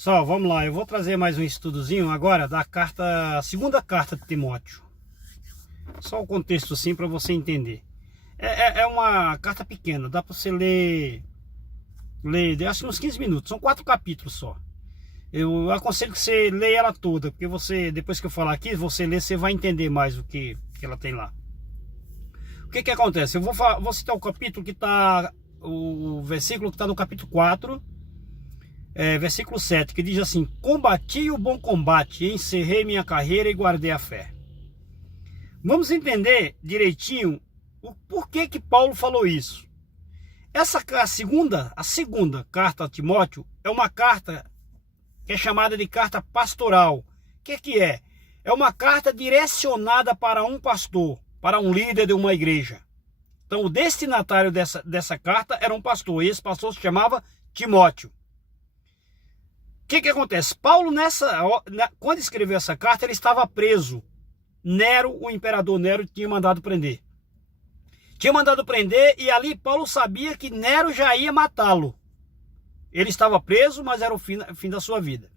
Pessoal, vamos lá, eu vou trazer mais um estudozinho agora da carta, a segunda carta de Timóteo. Só o contexto assim para você entender. É uma carta pequena, dá para você ler, acho que uns 15 minutos, são 4 capítulos só. Eu aconselho que você leia ela toda, porque você, depois que eu falar aqui, você lê, você vai entender mais o que ela tem lá. O que acontece? Eu vou citar o capítulo que está, o versículo que está no capítulo 4, versículo 7, que diz assim: combati o bom combate, encerrei minha carreira e guardei a fé. Vamos entender direitinho o porquê que Paulo falou isso. A segunda carta a Timóteo é uma carta que é chamada de carta pastoral. O que é? É uma carta direcionada para um pastor, para um líder de uma igreja. Então o destinatário dessa carta era um pastor, e esse pastor se chamava Timóteo. O que acontece? Paulo, quando escreveu essa carta, ele estava preso. O imperador Nero tinha mandado prender. E ali Paulo sabia que Nero já ia matá-lo. Ele estava preso, mas era o fim da sua vida.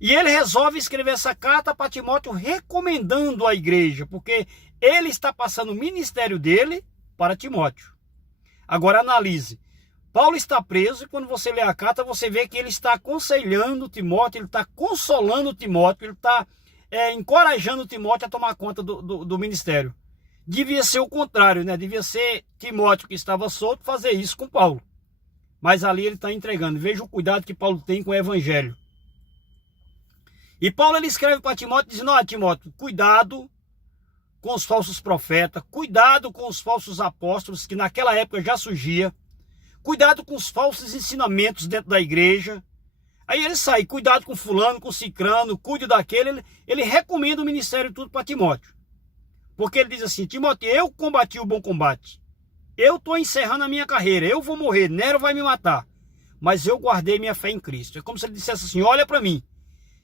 E ele resolve escrever essa carta para Timóteo, recomendando a igreja, porque ele está passando o ministério dele para Timóteo. Agora analise. Paulo está preso e quando você lê a carta, você vê que ele está aconselhando Timóteo, ele está consolando Timóteo, ele está encorajando Timóteo a tomar conta do ministério. Devia ser o contrário, né? Devia ser Timóteo, que estava solto, fazer isso com Paulo. Mas ali ele está entregando. Veja o cuidado que Paulo tem com o evangelho. E Paulo ele escreve para Timóteo dizendo: ó, Timóteo, cuidado com os falsos profetas, cuidado com os falsos apóstolos, que naquela época já surgia, cuidado com os falsos ensinamentos dentro da igreja. Aí ele sai, cuidado com fulano, com cicrano, cuide daquele. Ele recomenda o ministério tudo para Timóteo. Porque ele diz assim: Timóteo, eu combati o bom combate. Eu estou encerrando a minha carreira, eu vou morrer, Nero vai me matar. Mas eu guardei minha fé em Cristo. É como se ele dissesse assim: olha para mim,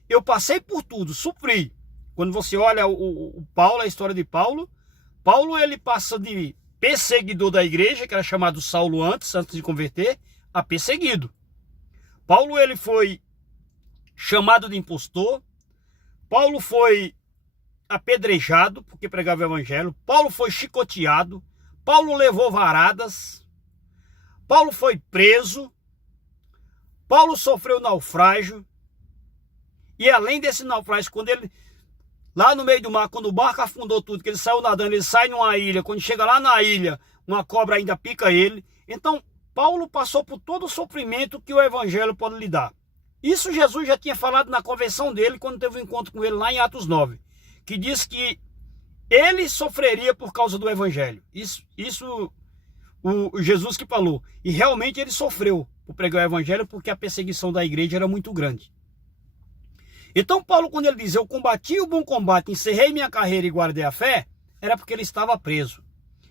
eu passei por tudo, sofri. Quando você olha o Paulo, a história de Paulo, Paulo ele passa de perseguidor da igreja, que era chamado Saulo antes de converter, a perseguido. Paulo ele foi chamado de impostor. Paulo foi apedrejado porque pregava o evangelho. Paulo foi chicoteado. Paulo levou varadas. Paulo foi preso. Paulo sofreu naufrágio. E além desse naufrágio, quando ele, lá no meio do mar, quando o barco afundou tudo, que ele saiu nadando, ele sai numa ilha. Quando chega lá na ilha, uma cobra ainda pica ele. Então, Paulo passou por todo o sofrimento que o evangelho pode lhe dar. Isso Jesus já tinha falado na conversão dele, quando teve um encontro com ele lá em Atos 9. Que diz que ele sofreria por causa do evangelho. Isso o Jesus que falou. E realmente ele sofreu por pregar o evangelho, porque a perseguição da igreja era muito grande. Então Paulo, quando ele diz: eu combati o bom combate, encerrei minha carreira e guardei a fé, era porque ele estava preso.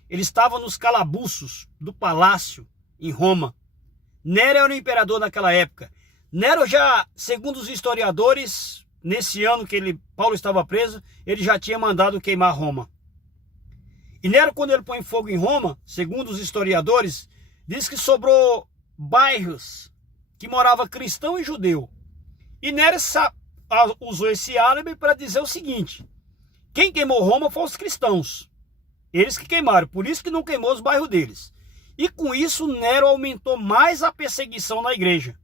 Ele estava nos calabouços do palácio em Roma. Nero era o imperador naquela época. Nero já, segundo os historiadores, nesse ano que Paulo estava preso, ele já tinha mandado queimar Roma. E Nero, quando ele põe fogo em Roma, segundo os historiadores, diz que sobrou bairros que morava cristão e judeu. E Nero usou esse álibi para dizer o seguinte: quem queimou Roma foram os cristãos. Eles que queimaram, por isso que não queimou os bairros deles. E com isso Nero aumentou mais a perseguição na igreja,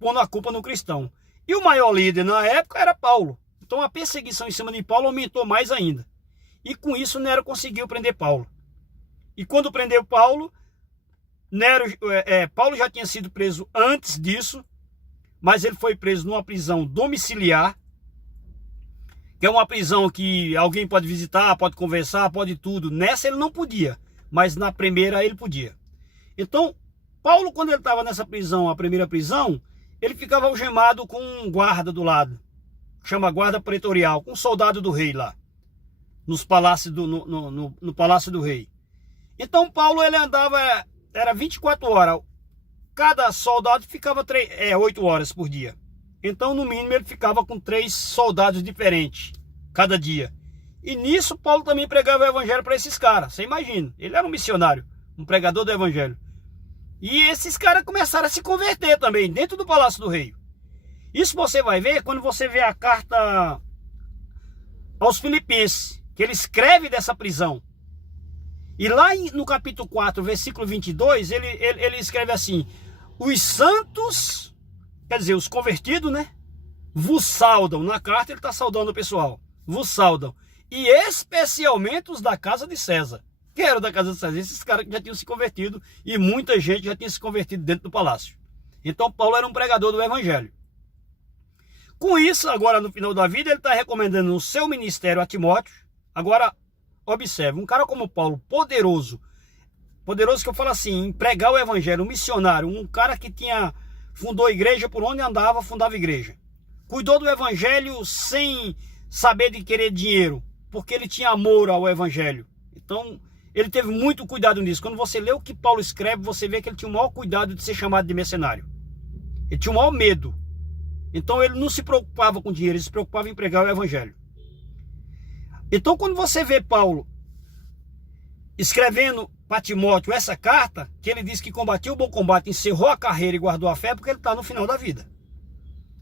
pondo a culpa no cristão. E o maior líder na época era Paulo. Então a perseguição em cima de Paulo aumentou mais ainda. E com isso Nero conseguiu prender Paulo. E quando prendeu Paulo, Paulo já tinha sido preso antes disso, mas ele foi preso numa prisão domiciliar, que é uma prisão que alguém pode visitar, pode conversar, pode tudo. Nessa ele não podia, mas na primeira ele podia. Então, Paulo, quando ele estava nessa prisão, a primeira prisão, ele ficava algemado com um guarda do lado, chama guarda pretorial, com um soldado do rei lá, no palácio do rei. Então Paulo ele andava, era 24 horas, cada soldado ficava 8 horas por dia. Então no mínimo ele ficava com 3 soldados diferentes cada dia. E nisso Paulo também pregava o evangelho para esses caras. Você imagina, ele era um missionário, um pregador do evangelho. E esses caras começaram a se converter também, dentro do Palácio do Rei. Isso você vai ver quando você vê a carta aos Filipenses, que ele escreve dessa prisão. E lá no capítulo 4, versículo 22, ele escreve assim: os santos, quer dizer, os convertidos, né? Vos saudam. Na carta ele está saudando o pessoal. Vos saudam. E especialmente os da casa de César. Que era da casa de César? Esses caras que já tinham se convertido. E muita gente já tinha se convertido dentro do palácio. Então Paulo era um pregador do evangelho. Com isso, agora no final da vida, ele está recomendando o seu ministério a Timóteo. Agora, observe, um cara como Paulo, poderoso que eu falo assim, em pregar o evangelho, um missionário, um cara que fundou igreja por onde andava, fundava igreja. Cuidou do evangelho sem saber de querer dinheiro, porque ele tinha amor ao evangelho. Então, ele teve muito cuidado nisso. Quando você lê o que Paulo escreve, você vê que ele tinha o maior cuidado de ser chamado de mercenário. Ele tinha o maior medo. Então, ele não se preocupava com dinheiro, ele se preocupava em pregar o evangelho. Então, quando você vê Paulo escrevendo para Timóteo essa carta, que ele diz que combateu o bom combate, encerrou a carreira e guardou a fé, porque ele está no final da vida.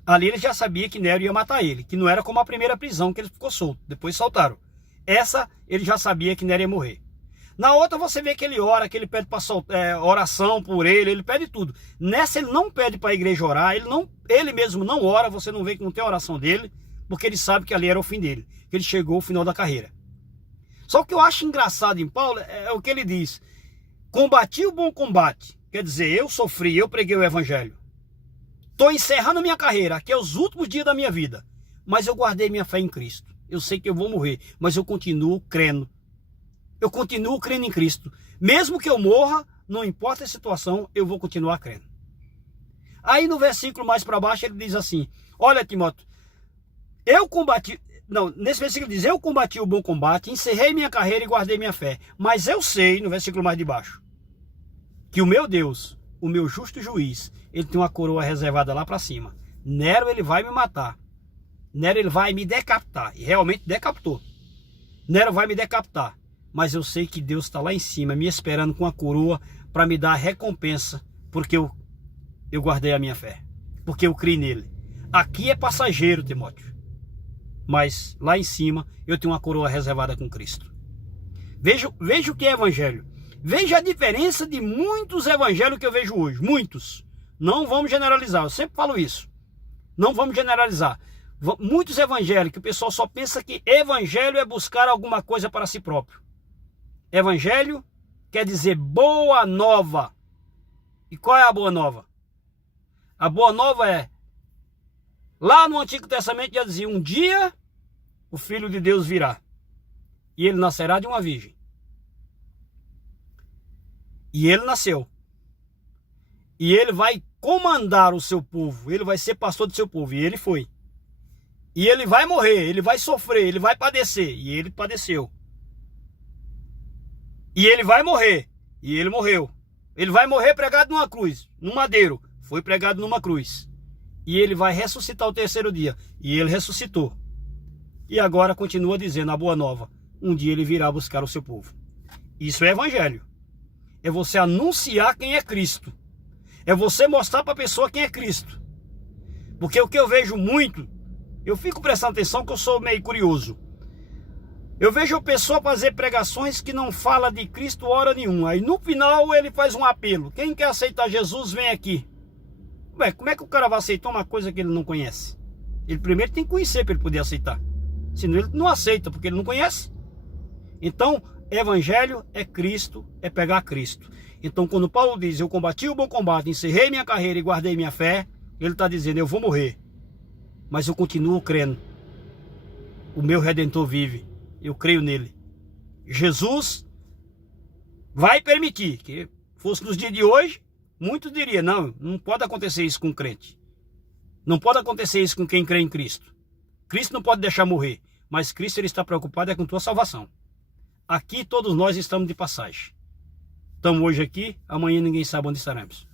Ali ele já sabia que Nero ia matar ele, que não era como a primeira prisão que ele ficou solto, depois soltaram. Essa ele já sabia que Nero ia morrer. Na outra você vê que ele ora, que ele pede oração por ele pede tudo. Nessa ele não pede para a igreja orar, ele mesmo não ora, você não vê que não tem oração dele, porque ele sabe que ali era o fim dele, que ele chegou ao final da carreira. Só que eu acho engraçado em Paulo é o que ele diz: combati o bom combate, quer dizer, eu sofri, eu preguei o evangelho. Estou encerrando minha carreira, aqui é os últimos dias da minha vida, mas eu guardei minha fé em Cristo. Eu sei que eu vou morrer, mas eu continuo crendo. Eu continuo crendo em Cristo. Mesmo que eu morra, não importa a situação, eu vou continuar crendo. Aí no versículo mais para baixo ele diz assim: olha, Timóteo, nesse versículo ele diz: eu combati o bom combate, encerrei minha carreira e guardei minha fé. Mas eu sei, no versículo mais de baixo, que o meu Deus, o meu justo juiz, ele tem uma coroa reservada lá para cima. Nero, ele vai me matar. Nero, ele vai me decapitar. E realmente decapitou. Nero vai me decapitar. Mas eu sei que Deus está lá em cima, me esperando com a coroa para me dar a recompensa, porque eu guardei a minha fé. Porque eu criei nele. Aqui é passageiro, Timóteo. Mas lá em cima eu tenho uma coroa reservada com Cristo. Veja o que é evangelho. Veja a diferença de muitos evangelhos que eu vejo hoje. Muitos. Não vamos generalizar. Eu sempre falo isso. Não vamos generalizar. Muitos evangelhos que o pessoal só pensa que evangelho é buscar alguma coisa para si próprio. Evangelho quer dizer boa nova. E qual é a boa nova? A boa nova é: lá no Antigo Testamento já dizia: um dia o Filho de Deus virá. E ele nascerá de uma virgem. E ele nasceu. E ele vai comandar o seu povo. Ele vai ser pastor do seu povo. E ele foi. E ele vai morrer. Ele vai sofrer. Ele vai padecer. E ele padeceu. E ele vai morrer. E ele morreu. Ele vai morrer pregado numa cruz. Num madeiro. Foi pregado numa cruz. E ele vai ressuscitar o terceiro dia. E ele ressuscitou. E agora continua dizendo a boa nova: um dia ele virá buscar o seu povo. Isso é evangelho. É você anunciar quem é Cristo. É você mostrar para a pessoa quem é Cristo. Porque o que eu vejo muito, eu fico prestando atenção que eu sou meio curioso. Eu vejo a pessoa fazer pregações que não fala de Cristo hora nenhuma. Aí no final ele faz um apelo: quem quer aceitar Jesus, vem aqui. Ué, como é que o cara vai aceitar uma coisa que ele não conhece? Ele primeiro tem que conhecer para ele poder aceitar. Senão ele não aceita, porque ele não conhece. Então, evangelho é Cristo, é pegar Cristo. Então, quando Paulo diz: eu combati o bom combate, encerrei minha carreira e guardei minha fé, ele está dizendo: eu vou morrer, mas eu continuo crendo. O meu Redentor vive, eu creio nele. Jesus vai permitir, que fosse nos dias de hoje, muitos diriam: não pode acontecer isso com o crente. Não pode acontecer isso com quem crê em Cristo. Cristo não pode deixar morrer, mas Cristo ele está preocupado com tua salvação. Aqui todos nós estamos de passagem. Estamos hoje aqui, amanhã ninguém sabe onde estaremos.